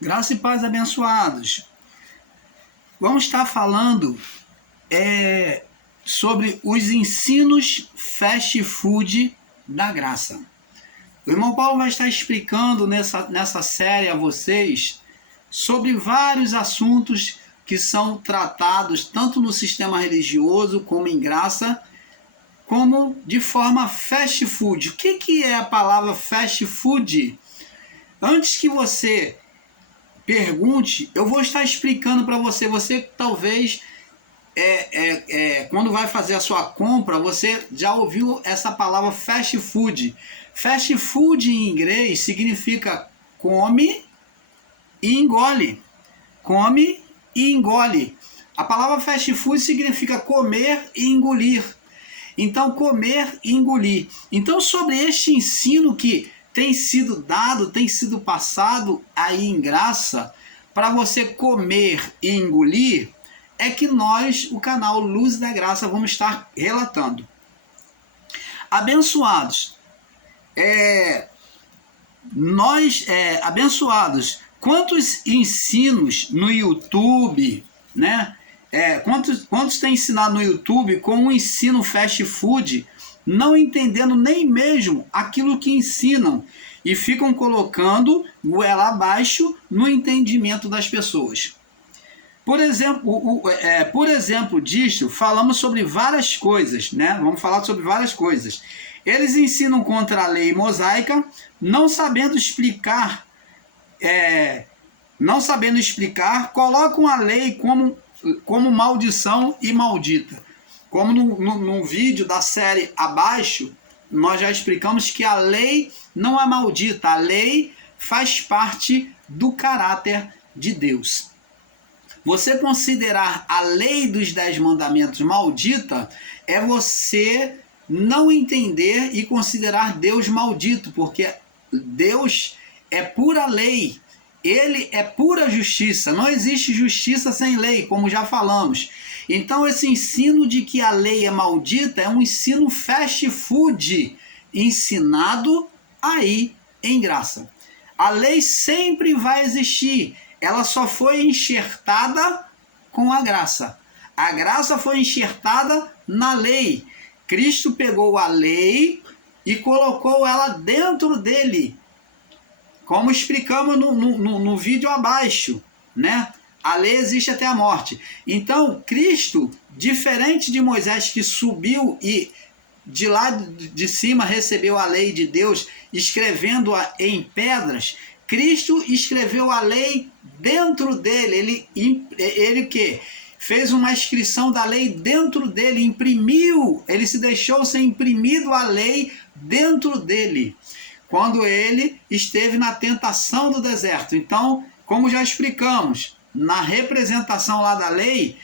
Graça e paz, abençoados. Vamos estar falando sobre os ensinos fast food da graça. O irmão Paulo vai estar explicando nessa série a vocês sobre vários assuntos que são tratados tanto no sistema religioso como em graça, como de forma fast food. O que é a palavra fast food? Antes que você pergunte, eu vou estar explicando para você. Você talvez, quando vai fazer a sua compra, você já ouviu essa palavra fast food. Fast food em inglês significa come e engole. Come e engole. A palavra fast food significa comer e engolir. Então, comer e engolir. Então, sobre este ensino que tem sido dado, tem sido passado aí em graça, para você comer e engolir, é que nós, o canal Luz da Graça, vamos estar relatando. Abençoados, abençoados, quantos ensinos no YouTube, né? Quantos tem ensinado no YouTube com um ensino fast food, não entendendo nem mesmo aquilo que ensinam e ficam colocando goela abaixo no entendimento das pessoas. Por exemplo disso, falamos sobre várias coisas, né? Vamos falar sobre várias coisas. Eles ensinam contra a lei mosaica, não sabendo explicar, colocam a lei como maldição e maldita. Como no vídeo da série abaixo, nós já explicamos que a lei não é maldita, a lei faz parte do caráter de Deus. Você considerar a lei dos 10 mandamentos maldita é você não entender e considerar Deus maldito, porque Deus é pura lei, ele é pura justiça, não existe justiça sem lei, como já falamos. Então esse ensino de que a lei é maldita é um ensino fast food, ensinado aí em graça. A lei sempre vai existir, ela só foi enxertada com a graça. A graça foi enxertada na lei. Cristo pegou a lei e colocou ela dentro dele, como explicamos no vídeo abaixo, né? A lei existe até a morte. Então, Cristo, diferente de Moisés que subiu e de lá de cima recebeu a lei de Deus, escrevendo-a em pedras, Cristo escreveu a lei dentro dele. Ele que fez uma inscrição da lei dentro dele, imprimiu, ele se deixou ser imprimido a lei dentro dele, quando ele esteve na tentação do deserto. Então, como já explicamos, na representação lá da lei,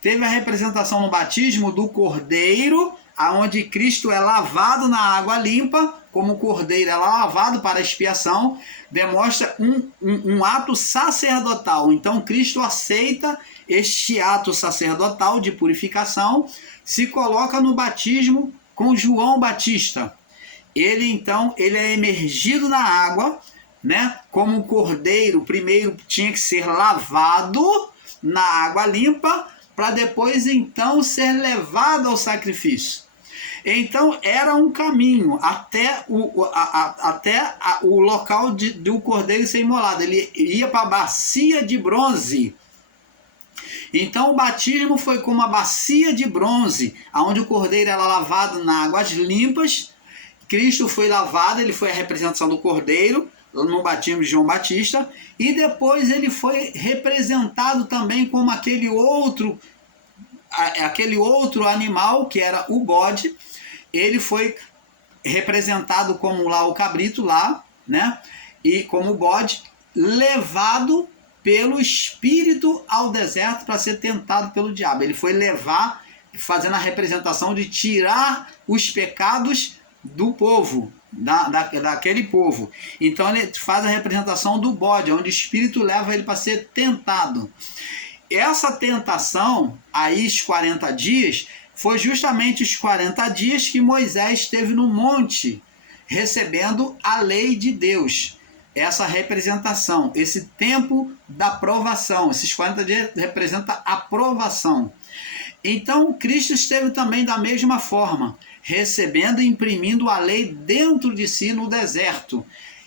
teve a representação no batismo do Cordeiro, aonde Cristo é lavado na água limpa, como o Cordeiro é lavado para a expiação, demonstra um ato sacerdotal. Então Cristo aceita este ato sacerdotal de purificação, se coloca no batismo com João Batista. Ele é emergido na água, né? Como o cordeiro, primeiro tinha que ser lavado na água limpa, para depois então ser levado ao sacrifício. Então era um caminho até o local do cordeiro ser imolado. Ele ia para a bacia de bronze. Então o batismo foi como a bacia de bronze, onde o cordeiro era lavado nas águas limpas. Cristo foi lavado, ele foi a representação do cordeiro no batismo de João Batista, e depois ele foi representado também como aquele outro animal, que era o bode. Ele foi representado como lá o cabrito lá, né? E como bode, levado pelo Espírito ao deserto para ser tentado pelo diabo. Ele foi levar, fazendo a representação de tirar os pecados do povo, daquele povo. Então ele faz a representação do bode, onde o Espírito leva ele para ser tentado. Essa tentação, aí os 40 dias, foi justamente os 40 dias que Moisés esteve no monte, recebendo a lei de Deus. essa representação, esse tempo da provação. Esses 40 dias representa a provação. Então, Cristo esteve também da mesma forma, recebendo e imprimindo a lei dentro de si no deserto.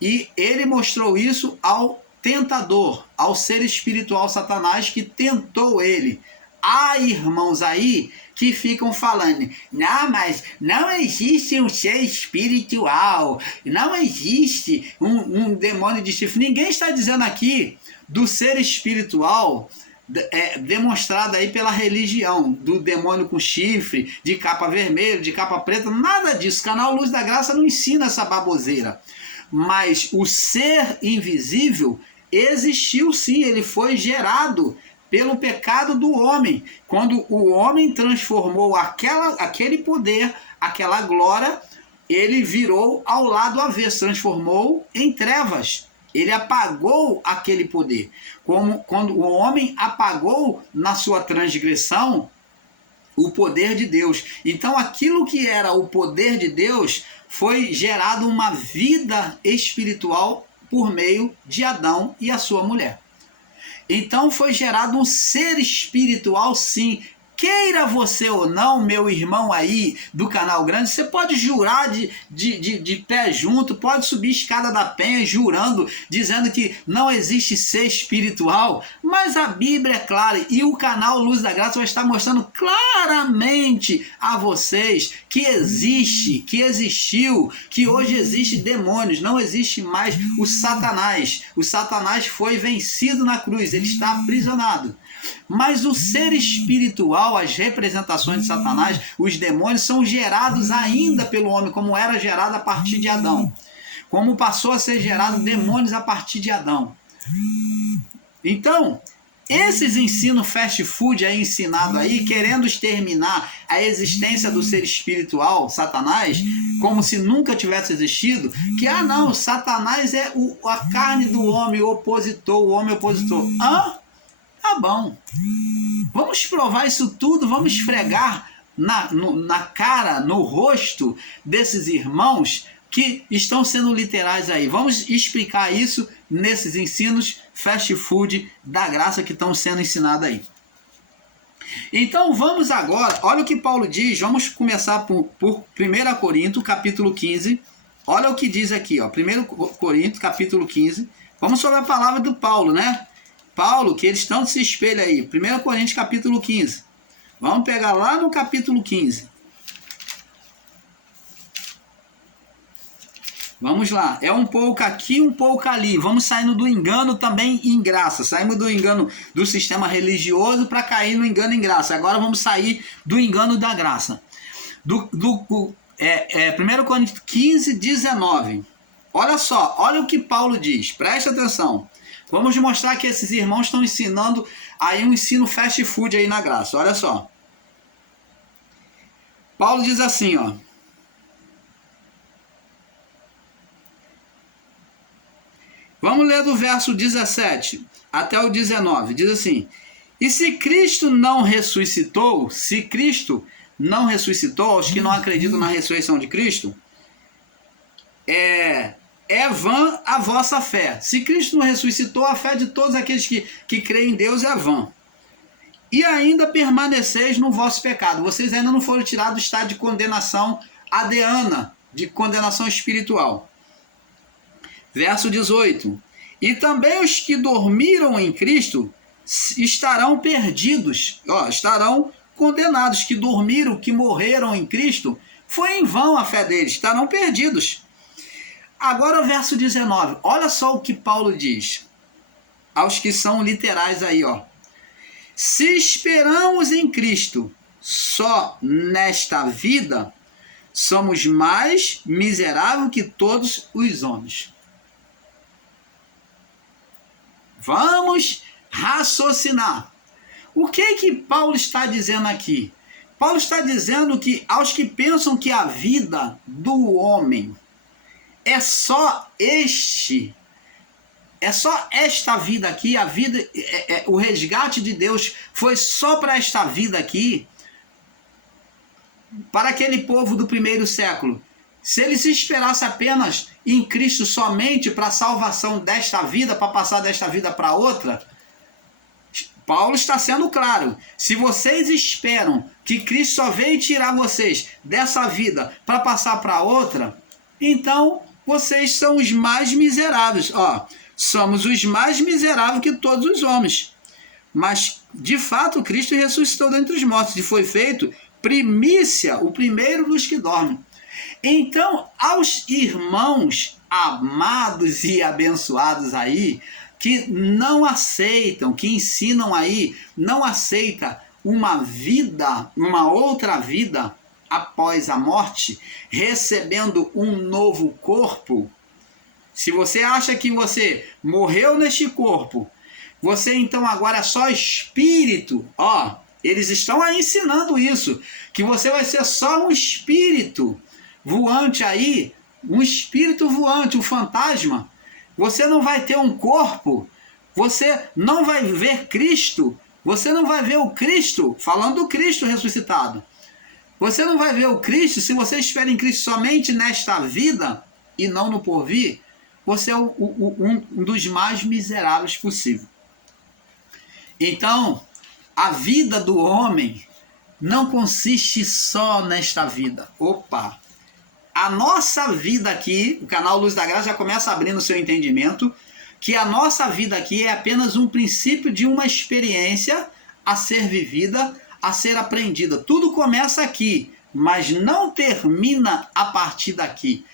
E ele mostrou isso ao tentador, ao ser espiritual Satanás que tentou ele. Há irmãos aí que ficam falando, não, mas não existe um ser espiritual, não existe um demônio de chifre. Ninguém está dizendo aqui do ser espiritual demonstrado aí pela religião, do demônio com chifre, de capa vermelha, de capa preta, nada disso. O canal Luz da Graça não ensina essa baboseira. Mas o ser invisível existiu sim, ele foi gerado pelo pecado do homem. Quando o homem transformou aquele poder, aquela glória, ele virou ao lado avesso, transformou em trevas. Ele apagou aquele poder. Como quando o homem apagou na sua transgressão o poder de Deus. Então aquilo que era o poder de Deus foi gerado uma vida espiritual por meio de Adão e a sua mulher. Então foi gerado um ser espiritual, sim. Queira você ou não, meu irmão aí do canal grande, você pode jurar de pé junto, pode subir escada da penha jurando, dizendo que não existe ser espiritual, mas a Bíblia é clara e o canal Luz da Graça vai estar mostrando claramente a vocês que existe, que existiu, que hoje existe demônios, não existe mais o Satanás. O Satanás foi vencido na cruz, ele está aprisionado. Mas o ser espiritual, as representações de Satanás, os demônios são gerados ainda pelo homem, como era gerado a partir de Adão. Como passou a ser gerado demônios a partir de Adão. Então, esses ensinos fast food aí ensinado aí, querendo exterminar a existência do ser espiritual, Satanás, como se nunca tivesse existido, que, não, Satanás é a carne do homem, o homem opositor. Tá bom, vamos provar isso tudo, vamos esfregar na cara, no rosto desses irmãos que estão sendo literais aí. Vamos explicar isso nesses ensinos fast food da graça que estão sendo ensinados aí. Então vamos agora, olha o que Paulo diz, vamos começar por 1 Coríntios capítulo 15, olha o que diz aqui, ó, 1 Coríntios capítulo 15, vamos sobre a palavra do Paulo, né? Paulo, que eles tanto se espelham aí. 1 Coríntios capítulo 15. Vamos pegar lá no capítulo 15. Vamos lá. É um pouco aqui, um pouco ali. Vamos saindo do engano também em graça. Saímos do engano do sistema religioso para cair no engano em graça. Agora vamos sair do engano da graça. 1 Coríntios 15, 19. Olha só, olha o que Paulo diz. Presta atenção. Vamos mostrar que esses irmãos estão ensinando aí um ensino fast food aí na graça. Olha só. Paulo diz assim, ó. Vamos ler do verso 17 até o 19. Diz assim: e se Cristo não ressuscitou, aos que não acreditam na ressurreição de Cristo, é vã a vossa fé. Se Cristo não ressuscitou, a fé de todos aqueles que creem em Deus é vã. E ainda permaneceis no vosso pecado. Vocês ainda não foram tirados do estado de condenação adeana, de condenação espiritual. Verso 18. E também os que dormiram em Cristo estarão perdidos, estarão condenados. Que dormiram, que morreram em Cristo, foi em vão a fé deles, estarão perdidos. Agora o verso 19, olha só o que Paulo diz, aos que são literais aí, ó. Se esperamos em Cristo só nesta vida, somos mais miseráveis que todos os homens. Vamos raciocinar. O que Paulo está dizendo aqui? Paulo está dizendo que aos que pensam que a vida do homem é só esta vida aqui, a vida, o resgate de Deus foi só para esta vida aqui, para aquele povo do primeiro século. Se ele se esperasse apenas em Cristo somente para a salvação desta vida, para passar desta vida para outra? Paulo está sendo claro. Se vocês esperam que Cristo só veio tirar vocês dessa vida para passar para outra, então vocês são os mais miseráveis. Ó, somos os mais miseráveis que todos os homens. Mas, de fato, Cristo ressuscitou dentre os mortos e foi feito primícia, o primeiro dos que dormem. Então, aos irmãos amados e abençoados aí, que não aceitam, que ensinam aí, não aceita uma vida, uma outra vida após a morte, recebendo um novo corpo. Se você acha que você morreu neste corpo, você então agora é só espírito, ó, eles estão aí ensinando isso, que você vai ser só um espírito voante aí, um espírito voante, um fantasma. Você não vai ter um corpo, você não vai ver Cristo, você não vai ver o Cristo, falando do Cristo ressuscitado. Você não vai ver o Cristo se você espera em Cristo somente nesta vida e não no porvir. Você é um dos mais miseráveis possível. Então, a vida do homem não consiste só nesta vida. Opa! A nossa vida aqui, o canal Luz da Graça já começa abrindo o seu entendimento, que a nossa vida aqui é apenas um princípio de uma experiência a ser vivida, a ser aprendida. Tudo começa aqui, mas não termina a partir daqui.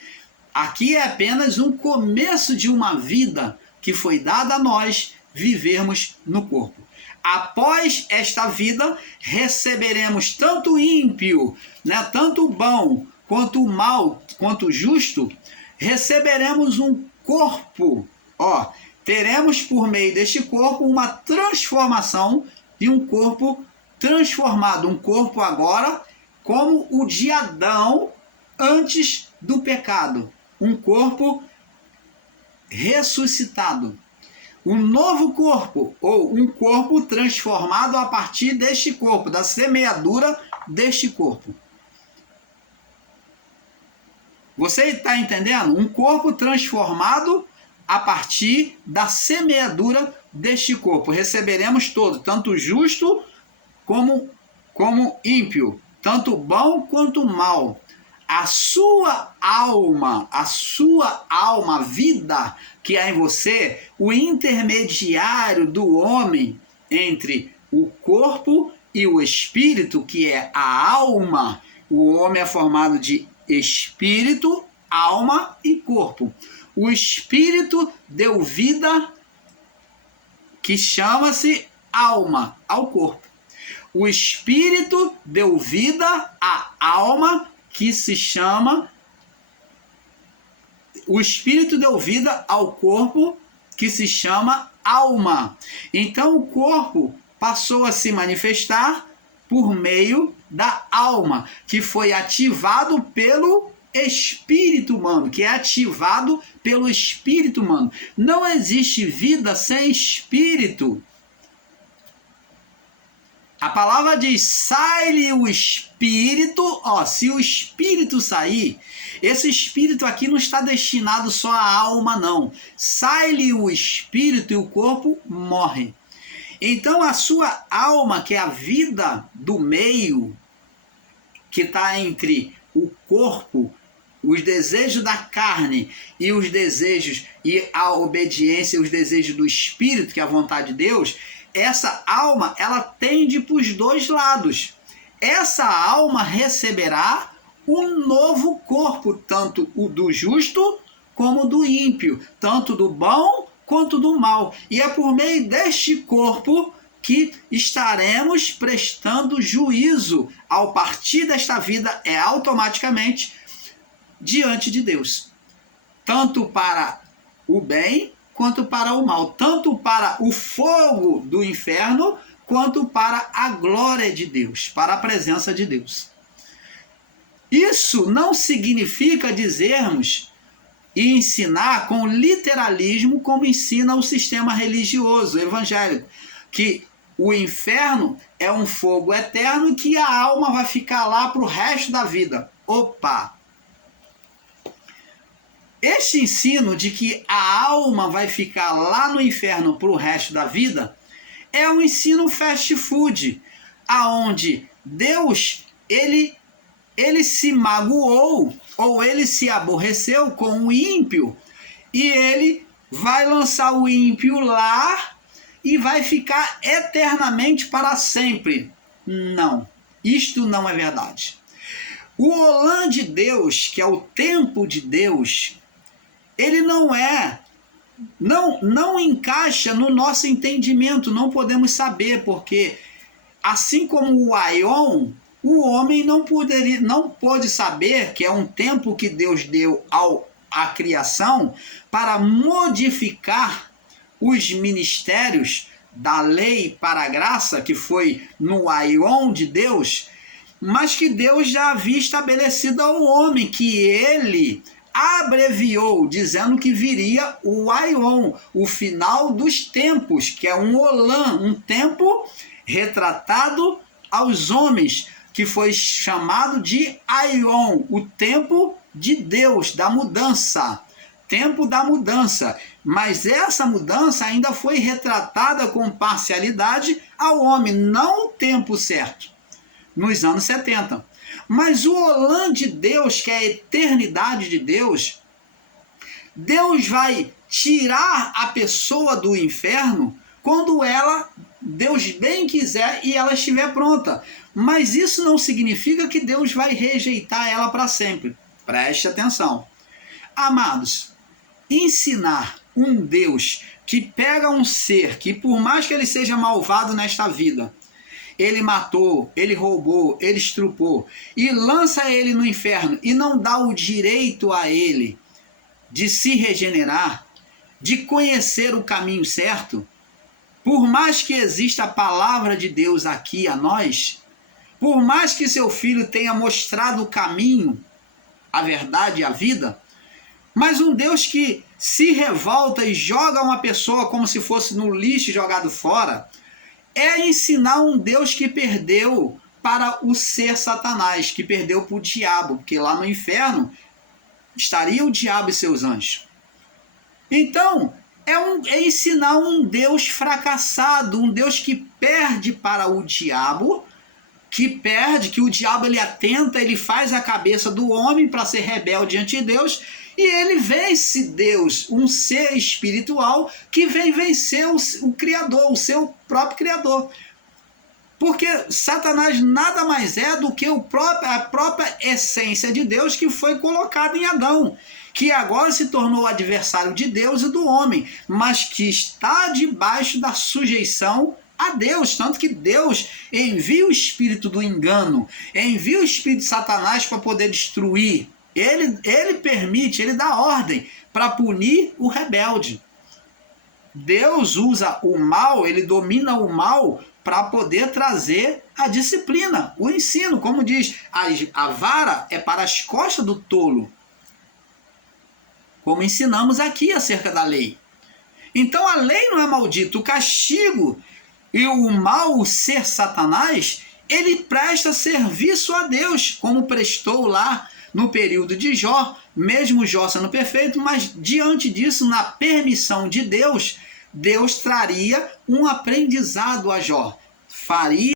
Aqui é apenas um começo de uma vida que foi dada a nós vivermos no corpo. Após esta vida, receberemos tanto ímpio, né, tanto bom, quanto o mal, quanto o justo, receberemos um corpo. Ó, teremos por meio deste corpo uma transformação de um corpo transformado. Um corpo agora como o de Adão antes do pecado. Um corpo ressuscitado. Um novo corpo, ou um corpo transformado a partir deste corpo, da semeadura deste corpo. Você está entendendo? Um corpo transformado a partir da semeadura deste corpo. Receberemos todo, tanto justo como ímpio, tanto bom quanto mal. A sua alma, a vida que há em você, o intermediário do homem entre o corpo e o espírito, que é a alma. O homem é formado de espírito, alma e corpo. O espírito deu vida, que chama-se alma, ao corpo. O espírito deu vida à alma, que se chama... O espírito deu vida ao corpo, que se chama alma. Então o corpo passou a se manifestar por meio da alma, que foi ativado pelo espírito humano, que é ativado pelo espírito humano. Não existe vida sem espírito. A palavra diz, sai-lhe o espírito, ó, se o espírito sair, esse espírito aqui não está destinado só à alma, não. Sai-lhe o espírito e o corpo morre. Então a sua alma, que é a vida do meio, que está entre o corpo, os desejos da carne e os desejos e a obediência, os desejos do espírito, que é a vontade de Deus, essa alma, ela tende para os dois lados. Essa alma receberá um novo corpo, tanto o do justo como do ímpio, tanto do bom quanto do mal. E é por meio deste corpo que estaremos prestando juízo ao partir desta vida, é automaticamente diante de Deus. Tanto para o bem quanto para o mal, tanto para o fogo do inferno, quanto para a glória de Deus, para a presença de Deus. Isso não significa dizermos e ensinar com literalismo como ensina o sistema religioso evangélico, que o inferno é um fogo eterno e que a alma vai ficar lá para o resto da vida. Opa! Este ensino de que a alma vai ficar lá no inferno para o resto da vida é um ensino fast food, aonde Deus ele se magoou ou ele se aborreceu com o ímpio e ele vai lançar o ímpio lá e vai ficar eternamente para sempre. Não, isto não é verdade. O Olã de Deus, que é o tempo de Deus, ele não encaixa no nosso entendimento, não podemos saber, porque assim como o Aion, o homem não pôde saber que é um tempo que Deus deu à criação para modificar os ministérios da lei para a graça, que foi no Aion de Deus, mas que Deus já havia estabelecido ao homem, que ele abreviou, dizendo que viria o Aion, o final dos tempos, que é um Olã, um tempo retratado aos homens, que foi chamado de Aion, o tempo de Deus, da mudança, tempo da mudança. Mas essa mudança ainda foi retratada com parcialidade ao homem, não o tempo certo, nos anos 70. Mas o Olã de Deus, que é a eternidade de Deus, Deus vai tirar a pessoa do inferno quando Deus bem quiser e ela estiver pronta. Mas isso não significa que Deus vai rejeitar ela para sempre. Preste atenção. Amados, ensinar um Deus que pega um ser que, por mais que ele seja malvado nesta vida, ele matou, ele roubou, ele estrupou, e lança ele no inferno e não dá o direito a ele de se regenerar, de conhecer o caminho certo, por mais que exista a palavra de Deus aqui a nós, por mais que seu filho tenha mostrado o caminho, a verdade e a vida, mas um Deus que se revolta e joga uma pessoa como se fosse no lixo jogado fora, é ensinar um Deus que perdeu para o ser Satanás, que perdeu para o diabo, porque lá no inferno estaria o diabo e seus anjos. Então, é ensinar um Deus fracassado, um Deus que perde para o diabo, que o diabo ele atenta, ele faz a cabeça do homem para ser rebelde diante de Deus, e ele vence Deus, um ser espiritual que vem vencer o Criador, o seu próprio Criador. Porque Satanás nada mais é do que a própria essência de Deus que foi colocada em Adão, que agora se tornou adversário de Deus e do homem, mas que está debaixo da sujeição a Deus, tanto que Deus envia o espírito do engano, envia o espírito de Satanás para poder destruir. Ele permite, ele dá ordem para punir o rebelde. Deus usa o mal, ele domina o mal para poder trazer a disciplina, o ensino. Como diz, a vara é para as costas do tolo, como ensinamos aqui acerca da lei. Então a lei não é maldita, o castigo e o mal, o ser Satanás, ele presta serviço a Deus, como prestou lá no período de Jó, mesmo Jó sendo perfeito, mas diante disso, na permissão de Deus, Deus traria um aprendizado a Jó. Faria